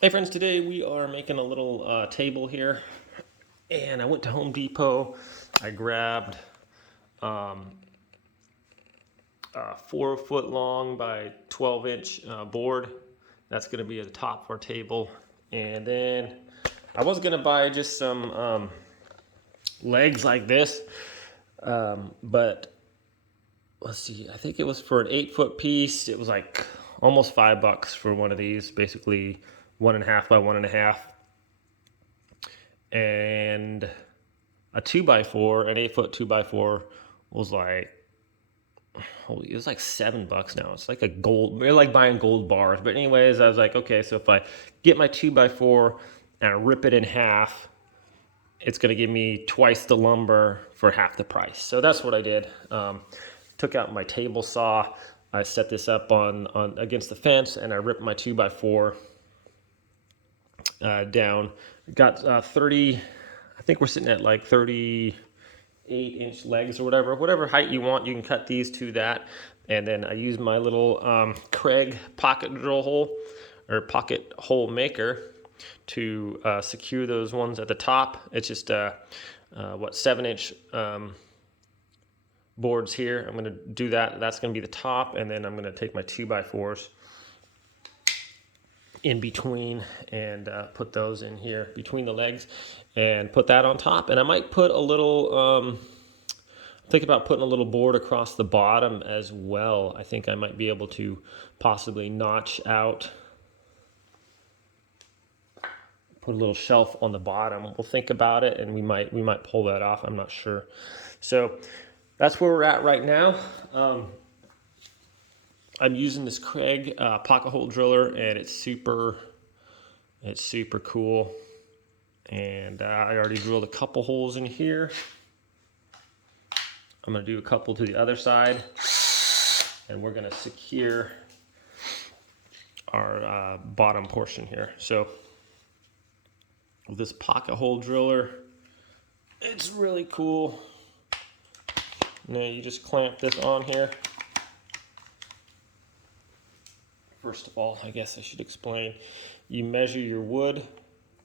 Hey friends, today we are making a little table here, and I went to Home Depot. I grabbed a 4 foot long by 12-inch board. That's going to be at the top of our table. And then I was going to buy just some legs like this, but let's see, I think it was for an 8 foot piece. It was like almost $5 for one of these, basically 1.5 by 1.5. And a 2x4, an 8 foot 2x4 was like, holy, it was like $7 now. It's like a gold, we're like buying gold bars. But anyways, I was like, okay, so if I get my 2x4 and I rip it in half, it's going to give me twice the lumber for half the price. So that's what I did. Took out my table saw. I set this up on against the fence, and I ripped my 2x4 down. Got 30. I think we're sitting at like 38-inch legs or whatever height you want. You can cut these to that. And then I use my little Craig pocket drill hole or pocket hole maker to secure those ones at the top. It's just 7-inch boards here. I'm going to do that. That's going to be the top, and then I'm going to take my 2x4s in between and put those in here between the legs and put that on top. And I might put a little think about putting a little board across the bottom as well. I think I might be able to possibly notch out, put a little shelf on the bottom. We'll think about it, and we might pull that off. I'm not sure. So that's where we're at right now. I'm using this Craig pocket hole driller, and it's super cool. And I already drilled a couple holes in here. I'm going to do a couple to the other side, and we're going to secure our bottom portion here. So with this pocket hole driller, it's really cool. Now you just clamp this on here. First of all, I guess I should explain. You measure your wood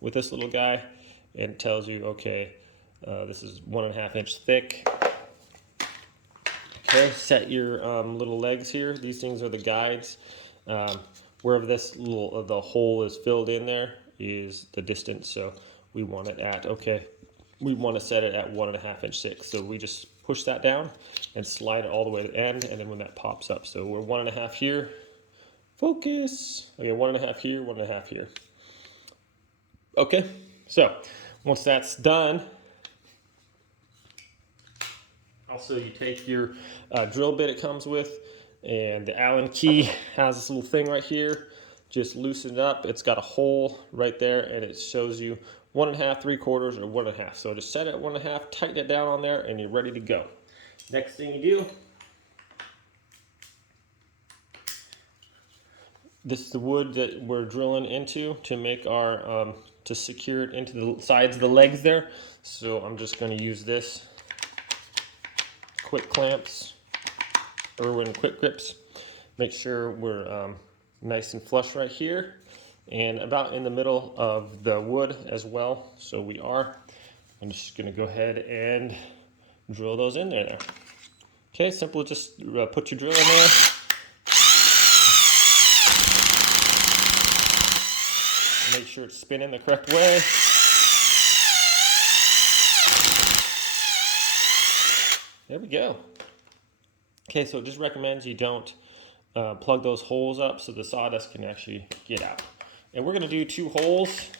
with this little guy, and it tells you, okay, this is 1.5 inch thick. Okay, set your little legs here. These things are the guides. Wherever this little the hole is filled in there is the distance. So we want it at, okay, we want to set it at 1.5 inch thick. So we just push that down and slide it all the way to the end, and then when that pops up, so we're 1.5 here. Focus. Okay, 1.5 here, 1.5 here. Okay, so once that's done, also you take your drill bit it comes with, and the Allen key has this little thing right here. Just loosen it up. It's got a hole right there, and it shows you 1.5, 3/4, or 1.5. So just set it at 1.5, tighten it down on there, and you're ready to go. Next thing you do, this is the wood that we're drilling into to make our to secure it into the sides of the legs there. So I'm just going to use this quick clamps, Irwin quick grips. Make sure we're nice and flush right here and about in the middle of the wood as well. So we are. I'm just going to go ahead and drill those in there. Okay, simple. Just put your drill in there. Make sure it's spinning the correct way. There we go. Okay, so it just recommends you don't plug those holes up so the sawdust can actually get out. And we're going to do 2 holes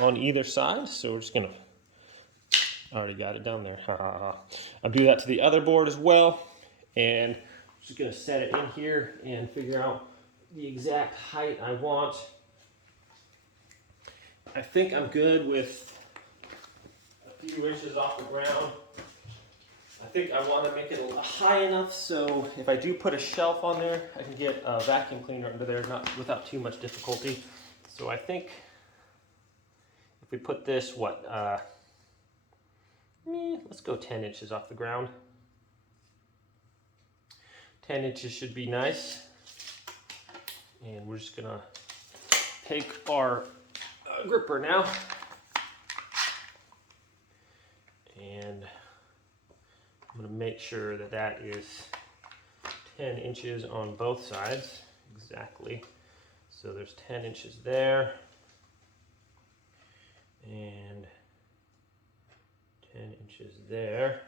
on either side. So we're just going to, I already got it down there. I'll do that to the other board as well. And I'm just going to set it in here and figure out the exact height I want. I think I'm good with a few inches off the ground. I think I want to make it high enough so if I do put a shelf on there, I can get a vacuum cleaner under there without too much difficulty. So I think if we put this, let's go 10 inches off the ground. 10 inches should be nice. And we're just going to take our gripper now, and I'm going to make sure that that is 10 inches on both sides, exactly. So there's 10 inches there, and 10 inches there,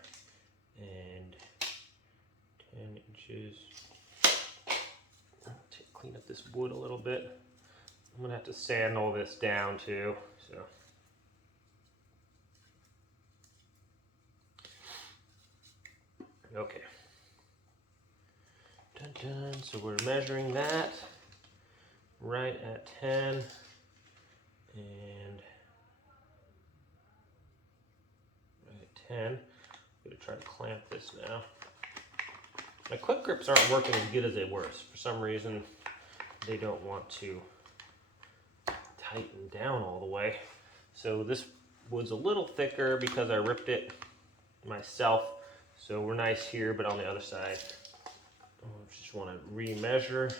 and 10 inches. Clean up this wood a little bit. I'm gonna have to sand all this down too, so. Okay. Dun dun. So we're measuring that right at 10, and right at 10. I'm gonna try to clamp this now. My quick grips aren't working as good as they were. For some reason, they don't want to tighten down all the way. So this wood's a little thicker because I ripped it myself. So we're nice here, but on the other side, I just want to re-measure.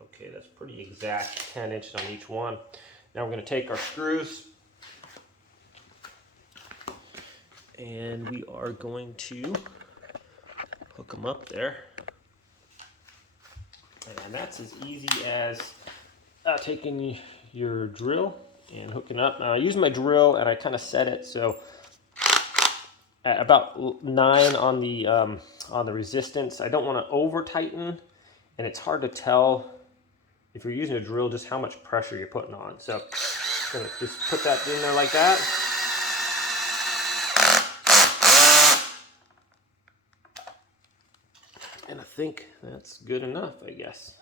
Okay, that's pretty exact, 10 inches on each one. Now we're going to take our screws, and we are going to hook them up there. And that's as easy as taking your drill and hooking up. Now I use my drill and I kind of set it so at about 9 on the resistance. I don't want to over tighten, and it's hard to tell if you're using a drill just how much pressure you're putting on. So I'm gonna just put that in there like that. And I think that's good enough, I guess.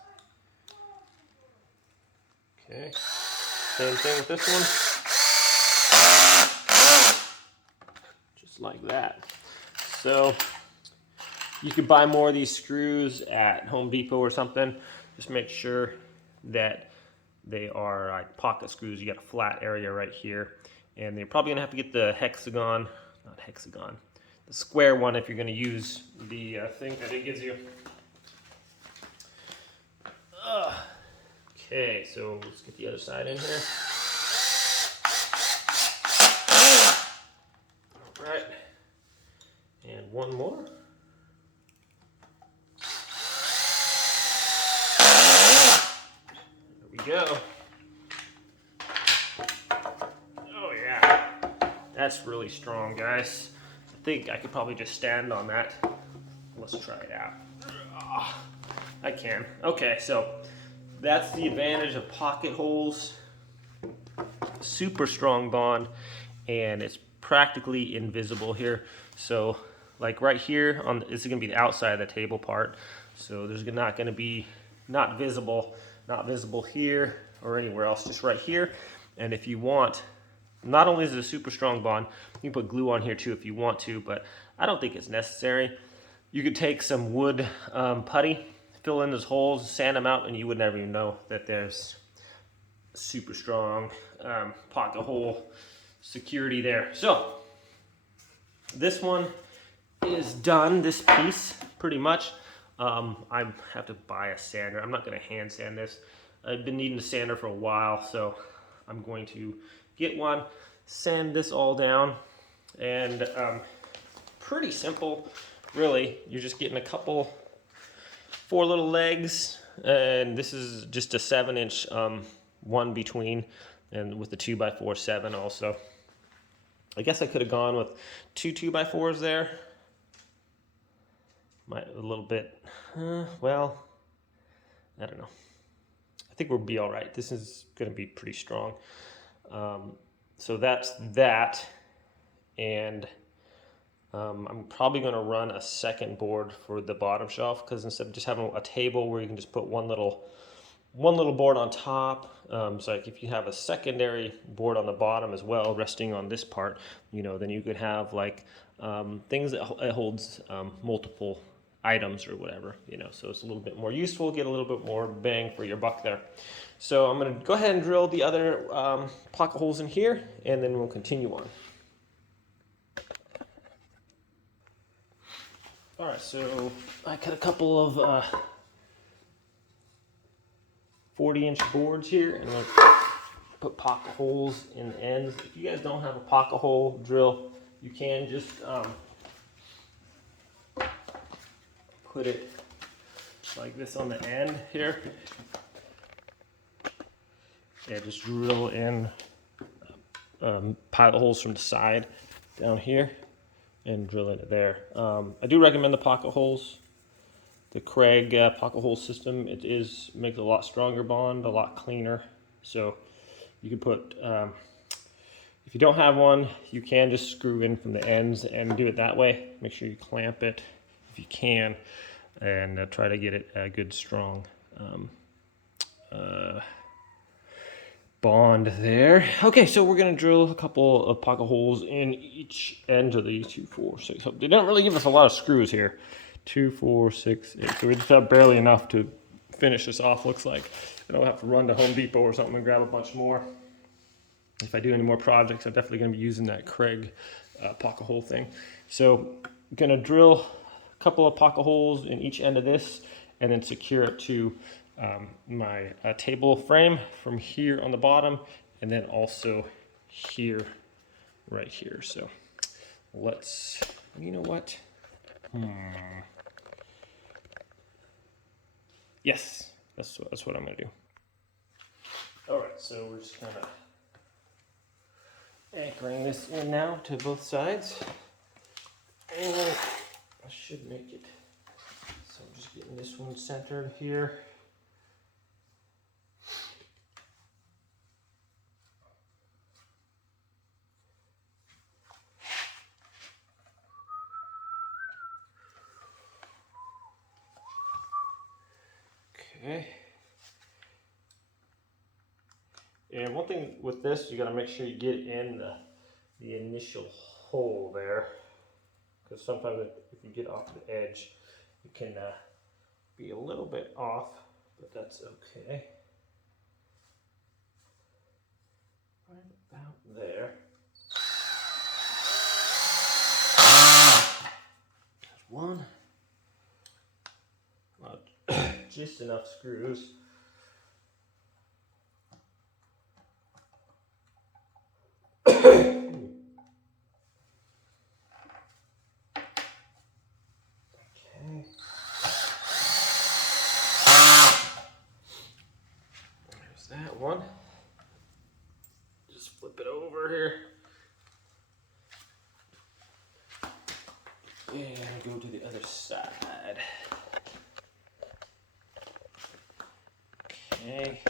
Okay, same thing with this one. Just like that. So you could buy more of these screws at Home Depot or something. Just make sure that they are like pocket screws. You got a flat area right here. And you're probably gonna have to get the the square one if you're gonna use the thing that it gives you. Okay, so let's get the other side in here. All right, and one more. There we go. Oh yeah, that's really strong, guys. I think I could probably just stand on that. Let's try it out. I can. Okay, so that's the advantage of pocket holes. Super strong bond, and it's practically invisible here. So like right here, this is gonna be the outside of the table part. So there's not gonna be, not visible here or anywhere else, just right here. And if you want, not only is it a super strong bond, you can put glue on here too if you want to, but I don't think it's necessary. You could take some wood putty, fill in those holes, sand them out, and you would never even know that there's super strong pocket hole security there. So this one is done, this piece, pretty much. I have to buy a sander. I'm not gonna hand sand this. I've been needing a sander for a while, so I'm going to get one, sand this all down, and pretty simple, really. You're just getting 4 little legs, and this is just a 7-inch one between, and with the 2x4 7 also. I guess I could have gone with 2 2x4s there. Might a little bit, well, I don't know. I think we'll be all right. This is going to be pretty strong. So that's that, and I'm probably going to run a second board for the bottom shelf, because instead of just having a table where you can just put one little board on top, so like if you have a secondary board on the bottom as well, resting on this part, you know, then you could have like things that holds multiple items or whatever, you know, so it's a little bit more useful, get a little bit more bang for your buck there. So I'm going to go ahead and drill the other pocket holes in here, and then we'll continue on. All right, so I cut a couple of 40-inch boards here, and I'm going to put pocket holes in the ends. If you guys don't have a pocket hole drill, you can just put it like this on the end here. Yeah, just drill in pilot holes from the side down here and drill it there. I do recommend the pocket holes. The Craig pocket hole system, it makes a lot stronger bond, a lot cleaner. So you can put, if you don't have one, you can just screw in from the ends and do it that way. Make sure you clamp it if you can, and try to get it a good strong bond there. Okay, so we're gonna drill a couple of pocket holes in each end of these 2, 4, 6. They don't really give us a lot of screws here. 2, 4, 6, 8. So we just have barely enough to finish this off, looks like. I don't have to run to Home Depot or something and grab a bunch more. If I do any more projects, I'm definitely gonna be using that Craig pocket hole thing. So I'm gonna drill a couple of pocket holes in each end of this and then secure it to my table frame from here on the bottom, and then also here, right here. So let's, you know what? Yes, that's what I'm gonna do. All right, so we're just kind of anchoring this in now to both sides, and I should make it. So I'm just getting this one centered here. Okay. And one thing with this, you got to make sure you get in the initial hole there, because sometimes if you get off the edge, it can be a little bit off, but that's okay. Right about there. There's one. Just enough screws. That one. Just flip it over here. And go to the other side. Okay.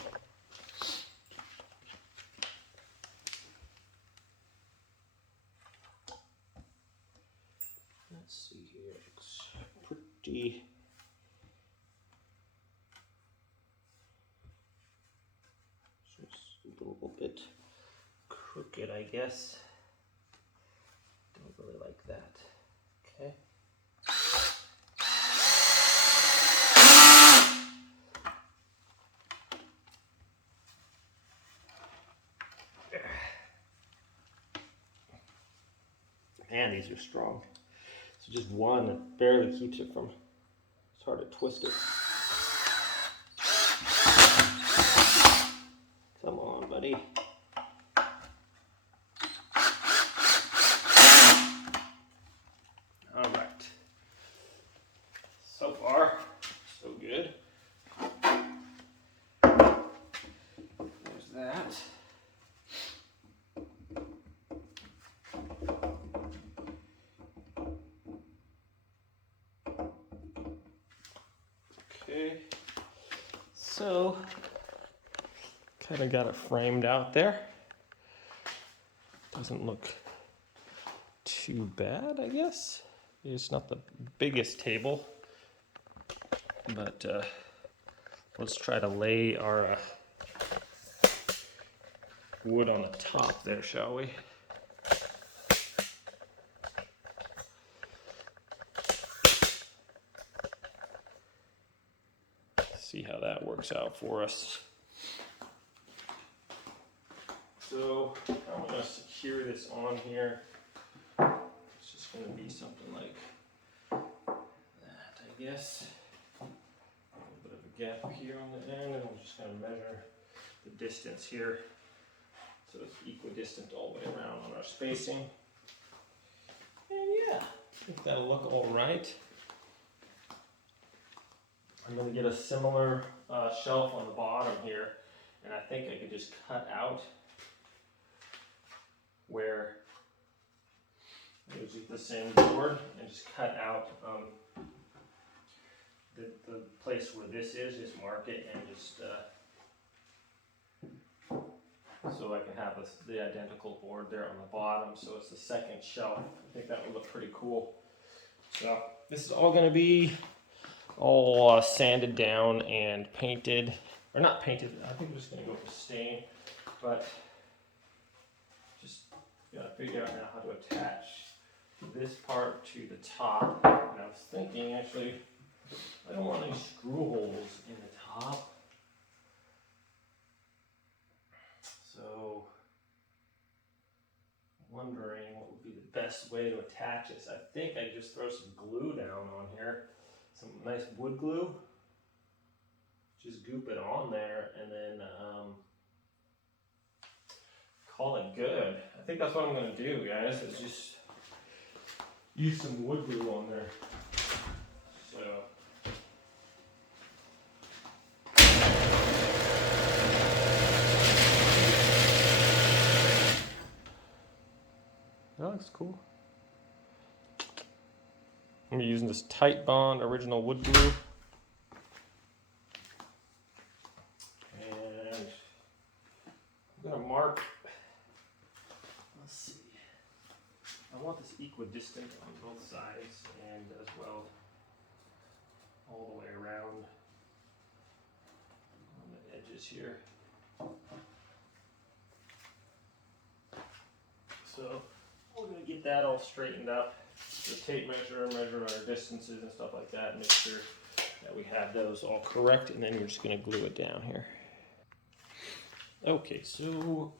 Let's see here. It's pretty. A little bit crooked, I guess. Don't really like that. Okay. Man, these are strong. So just one that barely keeps it from, it's hard to twist it. Come on, buddy. All right. So far, so good. There's that. Okay. So, kind of got it framed out there. Doesn't look too bad, I guess. It's not the biggest table, but let's try to lay our wood on the top there, shall we? See how that works out for us. So I'm going to secure this on here. It's just going to be something like that, I guess. A little bit of a gap here on the end, and I'm just going to measure the distance here so it's equidistant all the way around on our spacing. And yeah, I think that'll look all right. I'm going to get a similar shelf on the bottom here, and I think I could just cut out where it was the same board and just cut out the place where this is, just mark it and just so I can have the identical board there on the bottom, so it's the second shelf. I think that would look pretty cool. So this is all going to be all sanded down and painted, or not painted, I think I'm just going to go for stain, but just gotta figure out now how to attach this part to the top. And I was thinking, actually, I don't want any screw holes in the top. So, wondering what would be the best way to attach this. I think I just throw some glue down on here, some nice wood glue. Just goop it on there and then call it good. I think that's what I'm going to do, guys, is just use some wood glue on there. So that looks cool. I'm using this Tight Bond original wood glue. And I'm going to mark, let's see, I want this equidistant on both sides and as well all the way around on the edges here. So we're going to get that all straightened up. The tape measure, measure our distances and stuff like that, and make sure that we have those all correct, and then we're just going to glue it down here. Okay, so I'm going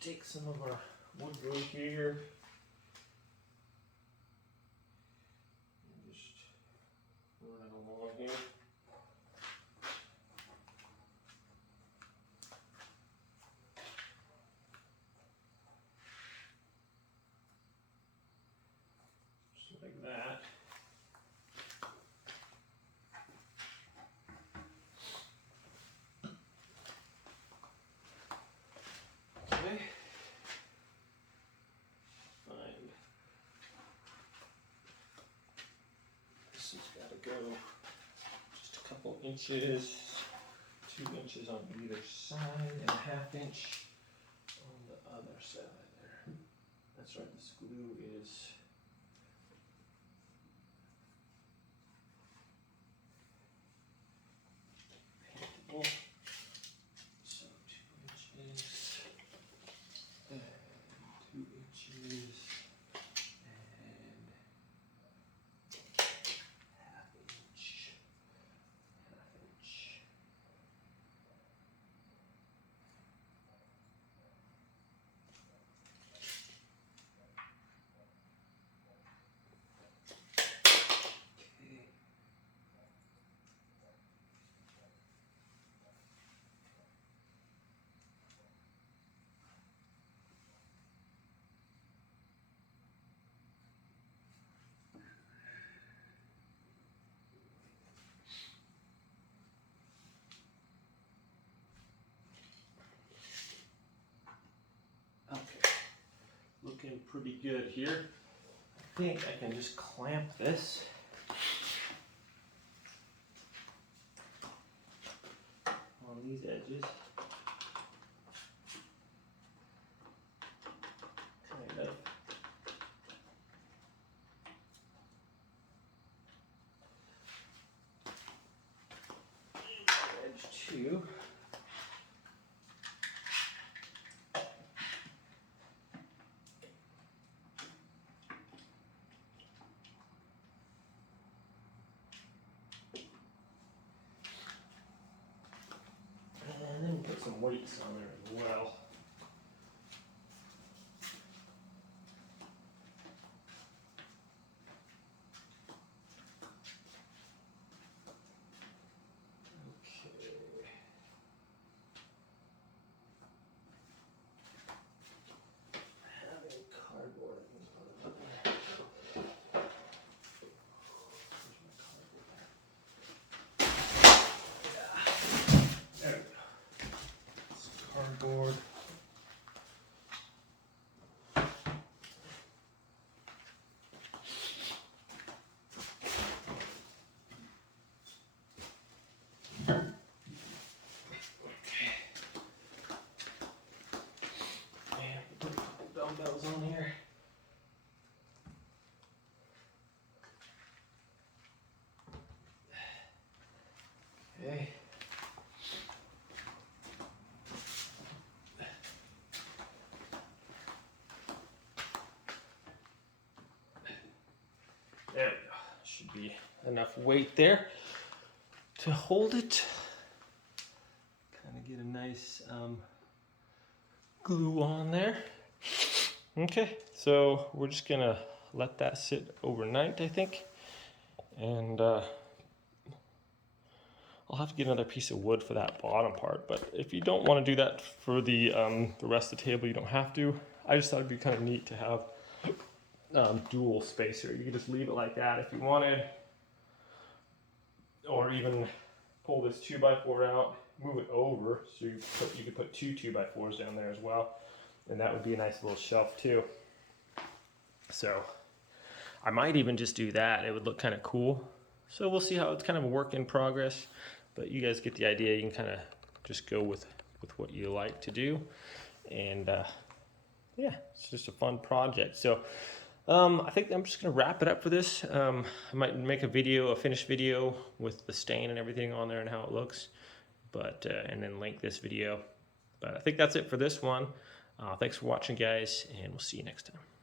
to take some of our wood glue here and just run it along here. Just like that. Okay. Fine. This has got to go just a couple inches, 2 inches on either side, and a 1/2 inch on the other side there. That's right, this glue is paintable. So 2 inches and 2 inches and 1/2 inch. 1/2 inch. Okay. Okay, looking pretty good here. I think I can just clamp this on these edges. Kind of. Edge 2. And then put some weights on there as well. cardboard. Dumbbells on here. Okay. There we go. Should be enough weight there to hold it. Kind of get a nice glue on there. Okay, so we're just gonna let that sit overnight, I think, and I'll have to get another piece of wood for that bottom part. But if you don't want to do that for the rest of the table, you don't have to. I just thought it'd be kind of neat to have dual space here. You could just leave it like that if you wanted, or even pull this 2x4 out, move it over, so you could put two 2x4s down there as well. And that would be a nice little shelf too. So I might even just do that. It would look kind of cool. So we'll see how it's kind of a work in progress, but you guys get the idea. You can kind of just go with what you like to do. And yeah, it's just a fun project. So I think I'm just gonna wrap it up for this. I might make a finished video with the stain and everything on there and how it looks, but and then link this video. But I think that's it for this one. Thanks for watching, guys, and we'll see you next time.